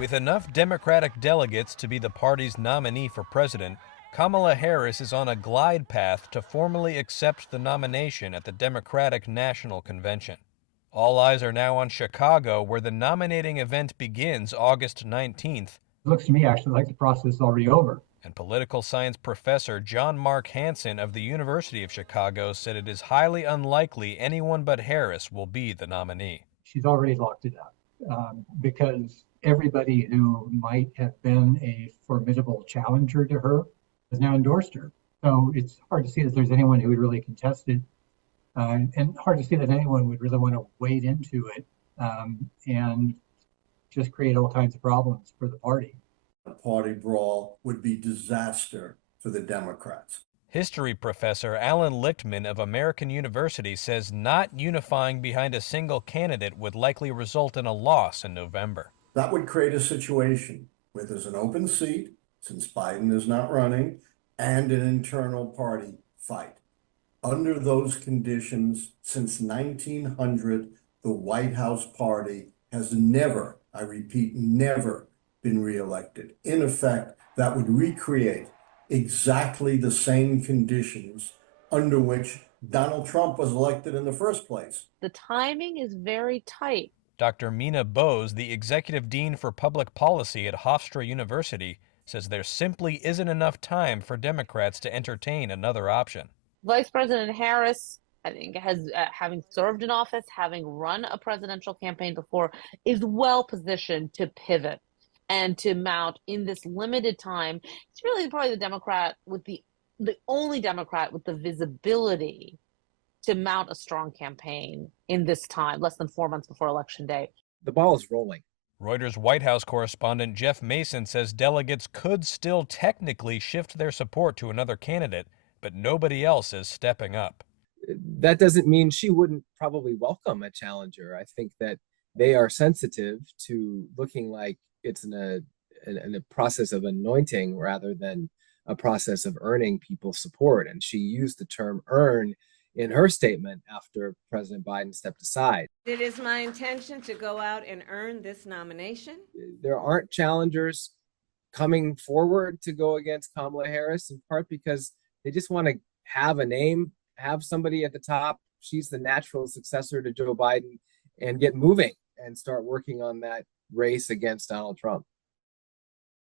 With enough Democratic delegates to be the party's nominee for president, Kamala Harris is on a glide path to formally accept the nomination at the Democratic National Convention. All eyes are now on Chicago, where the nominating event begins August 19th. It looks to me actually like the process is already over. And political science professor John Mark Hansen of the University of Chicago said it is highly unlikely anyone but Harris will be the nominee. She's already locked it up because everybody who might have been a formidable challenger to her has now endorsed her. So it's hard to see that there's anyone who would really contest it, and hard to see that anyone would really want to wade into it and just create all kinds of problems for the party. A party brawl would be disaster for the Democrats. History professor Alan Lichtman of American University says not unifying behind a single candidate would likely result in a loss in November. That would create a situation where there's an open seat, since Biden is not running, and an internal party fight. Under those conditions, since 1900, the White House party has never, I repeat, never been reelected. In effect, that would recreate exactly the same conditions under which Donald Trump was elected in the first place. The timing is very tight. Dr. Mina Bose, the executive dean for public policy at Hofstra University, says there simply isn't enough time for Democrats to entertain another option. Vice President Harris, I think, has having served in office, having run a presidential campaign before, is well positioned to pivot and to mount in this limited time. It's really probably the Democrat with the only Democrat with the visibility to mount a strong campaign in this time, less than 4 months before Election Day. The ball is rolling. Reuters White House correspondent Jeff Mason says delegates could still technically shift their support to another candidate, but nobody else is stepping up. That doesn't mean she wouldn't probably welcome a challenger. I think that they are sensitive to looking like it's in a process of anointing rather than a process of earning people's support. And she used the term earn in her statement after President Biden stepped aside. It is my intention to go out and earn this nomination. There aren't challengers coming forward to go against Kamala Harris, in part because they just want to have a name, have somebody at the top. She's the natural successor to Joe Biden, and get moving and start working on that race against Donald Trump.